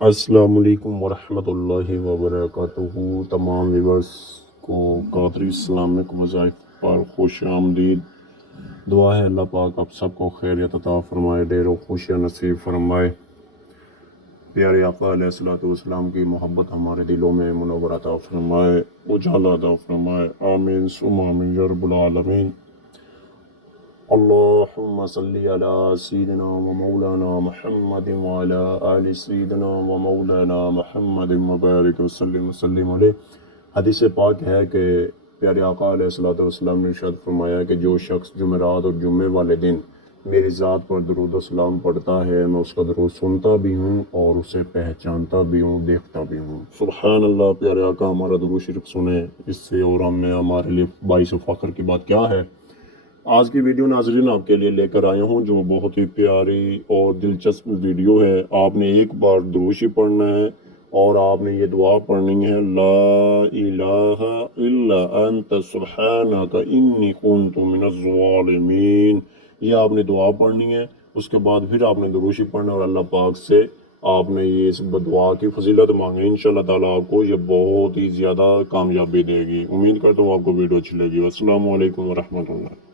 السلام علیکم ورحمۃ اللہ وبرکاتہ۔ تمام ویورز کو قادری اسلامک وظائف پر خوش آمدید۔ دعا ہے اللہ پاک آپ سب کو خیریت عطا فرمائے، ڈھیر و خوشیاں نصیب فرمائے۔ پیارے آقا علیہ الصلوۃ والسلام کی محبت ہمارے دلوں میں منور عطا فرمائے، اجالا عطا فرمائے، آمین ثم آمین یا رب العالمین۔ اللہم صلی علی سیدنا و مولانا محمد وعلی آل سیدنا و مولانا محمد مبارک وسلم علیہ۔ حدیث پاک ہے کہ پیارے آقا علیہ الصلوۃ والسلام نے ارشاد فرمایا کہ جو شخص جمعرات اور جمعے والے دن میری ذات پر درود و سلام پڑھتا ہے، میں اس کا درود سنتا بھی ہوں اور اسے پہچانتا بھی ہوں، دیکھتا بھی ہوں۔ سبحان اللہ۔ پیارے آقا ہمارا درود شریف سنیں، اس سے اور ہمارے لیے باعث فخر کی بات کیا ہے۔ آج کی ویڈیو ناظرین آپ کے لیے لے کر آیا ہوں جو بہت ہی پیاری اور دلچسپ ویڈیو ہے۔ آپ نے ایک بار دروشی پڑھنا ہے اور آپ نے یہ دعا پڑھنی ہے، لا الہ الا انت سبحانک انی کنت من الظالمین۔ یہ آپ نے دعا پڑھنی ہے، اس کے بعد پھر آپ نے دروشی پڑھنا اور اللہ پاک سے آپ نے یہ اس دعا کی فضیلت مانگی، انشاءاللہ تعالیٰ آپ کو یہ بہت ہی زیادہ کامیابی دے گی۔ امید کرتا ہوں آپ کو ویڈیو اچھی لگی۔ السلام علیکم ورحمۃ اللہ۔